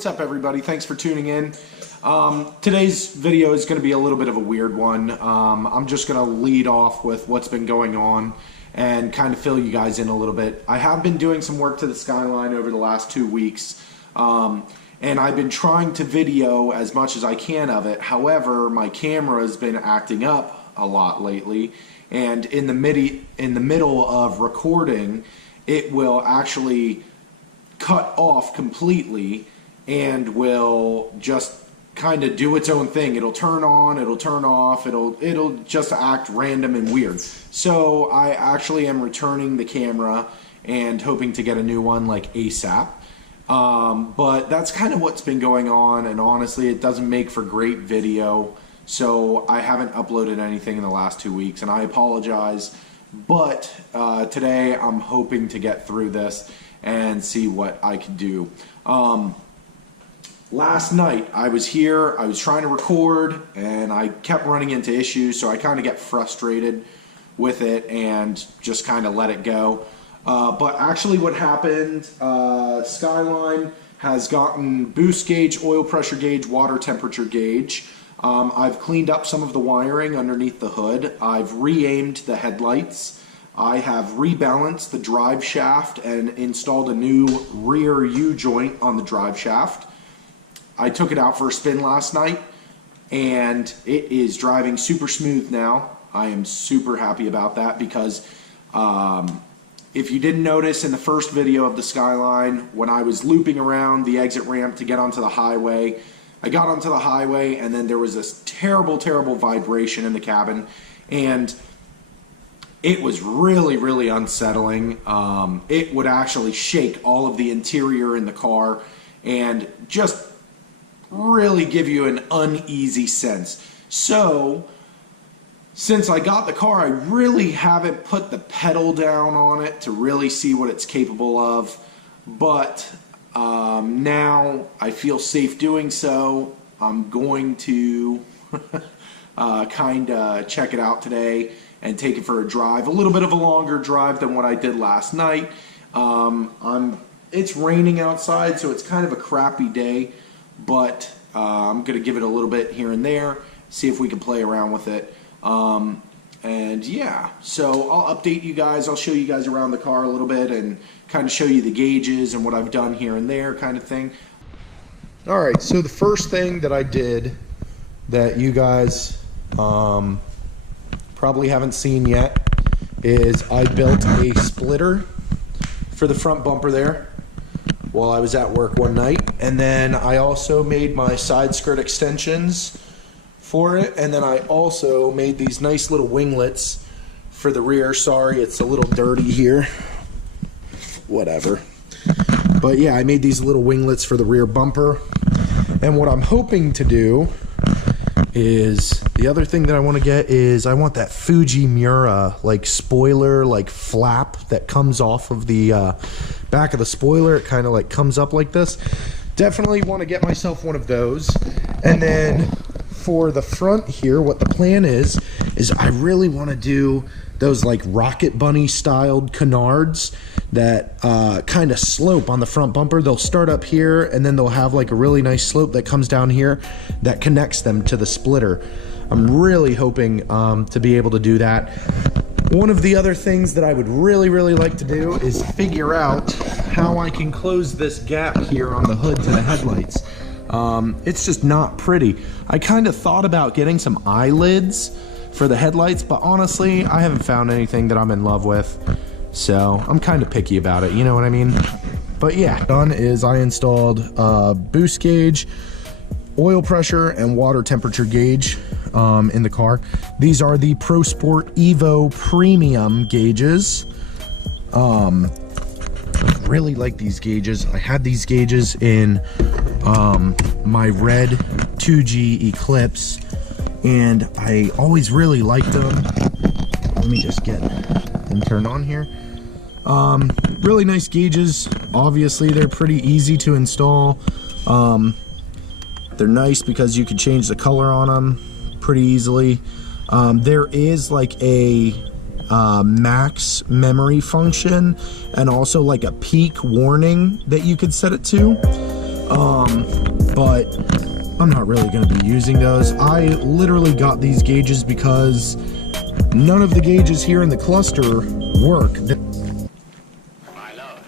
what's up everybody? Thanks for tuning in. Today's video is going to be a little bit of a weird one. I'm just going to lead off with what's been going on and kind of fill you guys in a little bit. I have been doing some work to the Skyline over the last 2 weeks, and I've been trying to video as much as I can of it. However, my camera has been acting up a lot lately, and in the middle of recording, it will actually cut off completely and will just kind of do its own thing. It'll turn on, it'll turn off, it'll just act random and weird. So I actually am returning the camera and hoping to get a new one like ASAP. But that's kind of what's been going on, and honestly it doesn't make for great video, so I haven't uploaded anything in the last 2 weeks, and I apologize. But today I'm hoping to get through this and see what I can do. Last night I was here, I was trying to record, and I kept running into issues, so I kind of get frustrated with it and just kind of let it go. But actually what happened, Skyline has gotten boost gauge, oil pressure gauge, water temperature gauge. I've cleaned up some of the wiring underneath the hood. I've re-aimed the headlights. I have rebalanced the drive shaft and installed a new rear U-joint on the drive shaft. I took it out for a spin last night, and it is driving super smooth now. I am super happy about that because if you didn't notice in the first video of the Skyline, when I was looping around the exit ramp to get onto the highway, I got onto the highway and then there was this terrible, terrible vibration in the cabin, and it was really, really unsettling. It would actually shake all of the interior in the car and just really give you an uneasy sense. So, since I got the car, I really haven't put the pedal down on it to really see what it's capable of. But now I feel safe doing so. I'm going to kind of check it out today and take it for a drive, a little bit of a longer drive than what I did last night. It's raining outside, so it's kind of a crappy day, but I'm going to give it a little bit here and there, see if we can play around with it. And yeah, so I'll update you guys, I'll show you guys around the car a little bit and kind of show you the gauges and what I've done here and there kind of thing. Alright, so the first thing that I did that you guys probably haven't seen yet is I built a splitter for the front bumper there while I was at work one night, and then I also made my side skirt extensions for it, and then I also made these nice little winglets for the rear. Sorry, it's a little dirty here, whatever, but yeah, I made these little winglets for the rear bumper. And what I'm hoping to do is, the other thing that I want to get is I want that Fuji Mura like spoiler, like flap that comes off of the back of the spoiler. It kind of like comes up like this. Definitely want to get myself one of those. And then for the front here, what the plan is I really want to do those like Rocket Bunny styled canards that kind of slope on the front bumper. They'll start up here and then they'll have like a really nice slope that comes down here that connects them to the splitter. I'm really hoping to be able to do that. One of the other things that I would really, really like to do is figure out how I can close this gap here on the hood to the headlights. It's just not pretty. I kind of thought about getting some eyelids for the headlights, but honestly, I haven't found anything that I'm in love with. So I'm kind of picky about it, you know what I mean? But yeah, done is I installed boost gauge, oil pressure, and water temperature gauge in the car. These are the Pro Sport Evo Premium gauges. I really like these gauges. I had these gauges in my red 2G Eclipse, and I always really liked them. Let me just get them turned on here. Really nice gauges. Obviously they're pretty easy to install. They're nice because you can change the color on them pretty easily. There is like a max memory function and also like a peak warning that you could set it to. but I'm not really going to be using those. I literally got these gauges because none of the gauges here in the cluster work. My lord,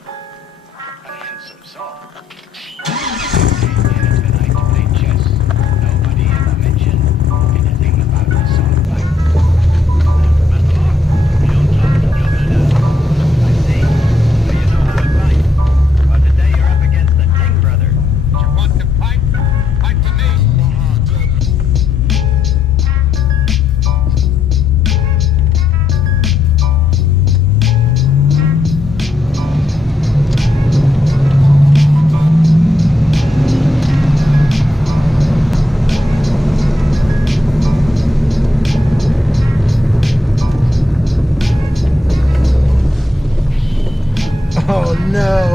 a handsome soul. Nobody ever mentioned anything about the song like you don't talk to Juggernaut. I see. So you know how to fight. Well, today you're up against the Ting brother. You want to fight? Fight to me. Oh no!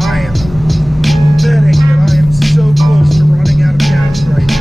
I am betting that I am so close to running out of gas right now.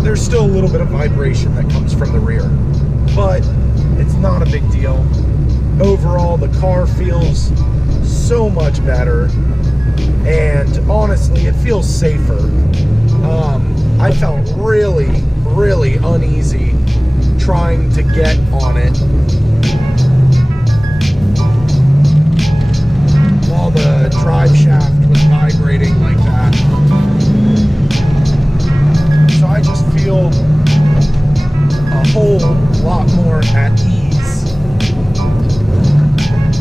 There's still a little bit of vibration that comes from the rear, but it's not a big deal. Overall, the car feels so much better, and honestly, it feels safer. I felt really, really uneasy trying to get on it while the drive shaft was vibrating like that. So I just feel a whole lot more at ease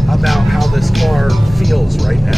about how this car feels right now.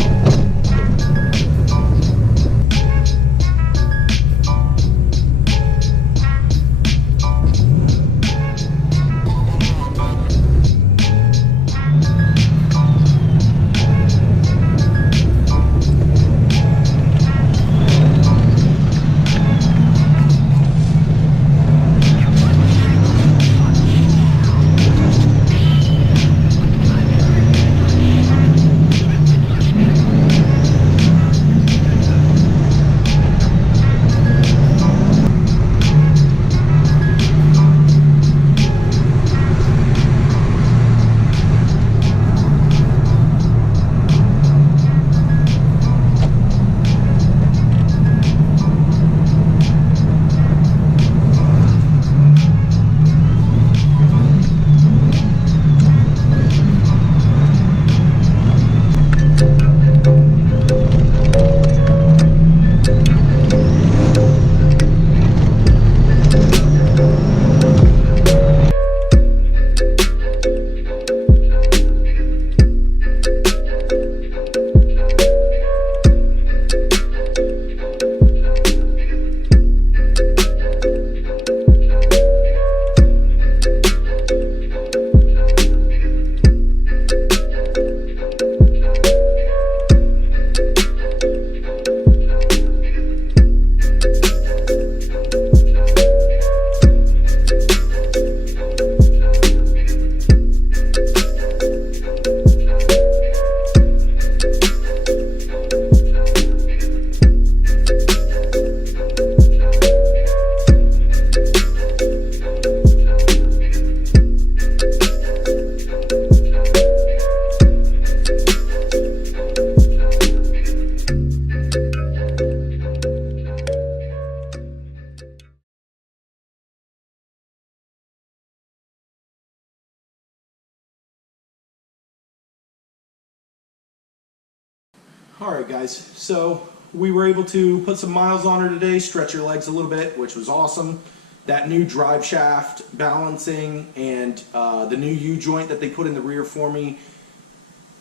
All right, guys, so we were able to put some miles on her today, stretch her legs a little bit, which was awesome. That new drive shaft balancing and the new U-joint that they put in the rear for me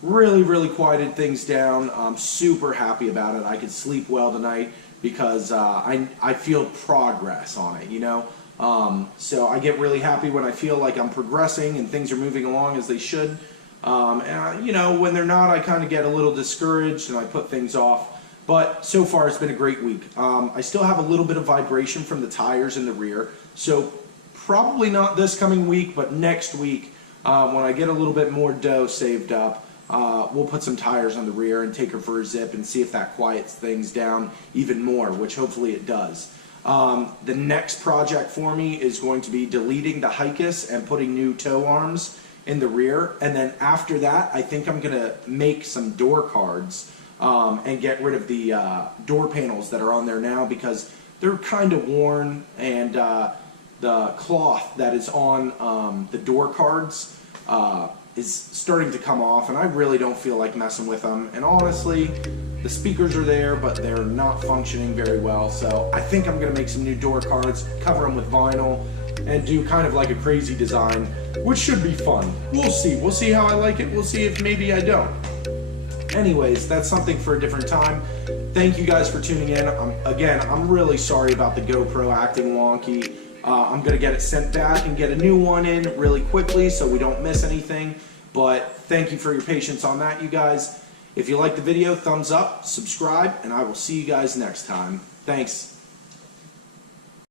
really quieted things down. I'm super happy about it. I could sleep well tonight because I feel progress on it, you know? So I get really happy when I feel like I'm progressing and things are moving along as they should. You know, when they're not, I kind of get a little discouraged and I put things off. But so far, it's been a great week. I still have a little bit of vibration from the tires in the rear. So probably not this coming week, but next week, when I get a little bit more dough saved up, we'll put some tires on the rear and take her for a zip and see if that quiets things down even more, which hopefully it does. The next project for me is going to be deleting the Hicus and putting new tow arms in the rear, and then after that I think I'm gonna make some door cards and get rid of the door panels that are on there now because they're kind of worn, and the cloth that is on the door cards is starting to come off, and I really don't feel like messing with them. And honestly, the speakers are there, but they're not functioning very well, so I think I'm gonna make some new door cards, cover them with vinyl, and do kind of like a crazy design, which should be fun. We'll see. We'll see how I like it. We'll see if maybe I don't. Anyways, that's something for a different time. Thank you guys for tuning in. Again, I'm really sorry about the GoPro acting wonky. I'm going to get it sent back and get a new one in really quickly so we don't miss anything. But thank you for your patience on that, you guys. If you liked the video, thumbs up, subscribe, and I will see you guys next time. Thanks.